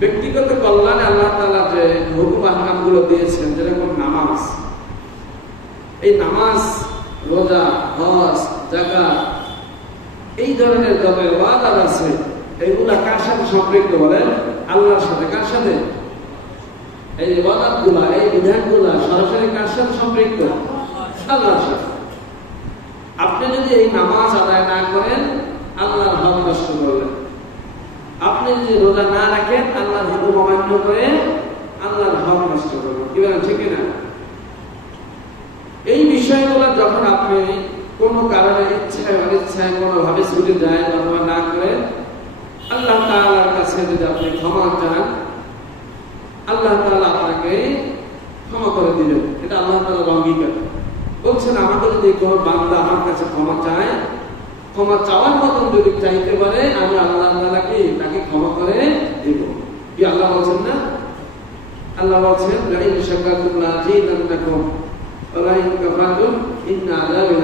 ব্যক্তিগত কল্যাণে আল্লাহ তাআলা যে হুকুম আহকামগুলো দিয়েছেন, যেরকম নামাজ। এই নামাজ, রোজা, হজ জাকাত এই ধরনের যত ওয়াদার আছে এইগুলা কার সাথে সম্পৃক্ত বলেন? আল্লাহর সাথে। কার সাথে? এই ওয়াদাতগুলা এই বিধানগুলা সরাসরি কার সাথে সম্পৃক্ত? আল্লাহর সাথে। আপনি যদি এই নামাজ আদায় না করেন, আল্লাহর হক নষ্ট করবেন। আপনি যদি রোজা না রাখেন অমান্য করে আল্লাহর হক নষ্ট করবেন কি বলেন, ঠিক না এই বিষয়গুলো যখন আপনি কোনো কারণে ইচ্ছায়, অনিচ্ছায় ছুটে যায় অথবা না করে, আল্লাহ কাছে যদি আপনি ক্ষমা চান, আল্লাহ তাআলা আপনাকে ক্ষমা করে দিবেন। এটা আল্লাহ তাআলার অঙ্গীকার। বলছেন, আমাকে যদি কোনো বান্দা আমার কাছে ক্ষমা চায়, ক্ষমা চাওয়ার মতন যদি চাইতে পারে আমি আল্লাহ তাআলাকে তাকে ক্ষমা করে দেব কি আল্লাহ বলছেন না আল্লাহ বলছেন লাইন শাকাতুম লাযীদান্নাকুম ওয়া লাইন কাফারতুম ইন্না আযাবি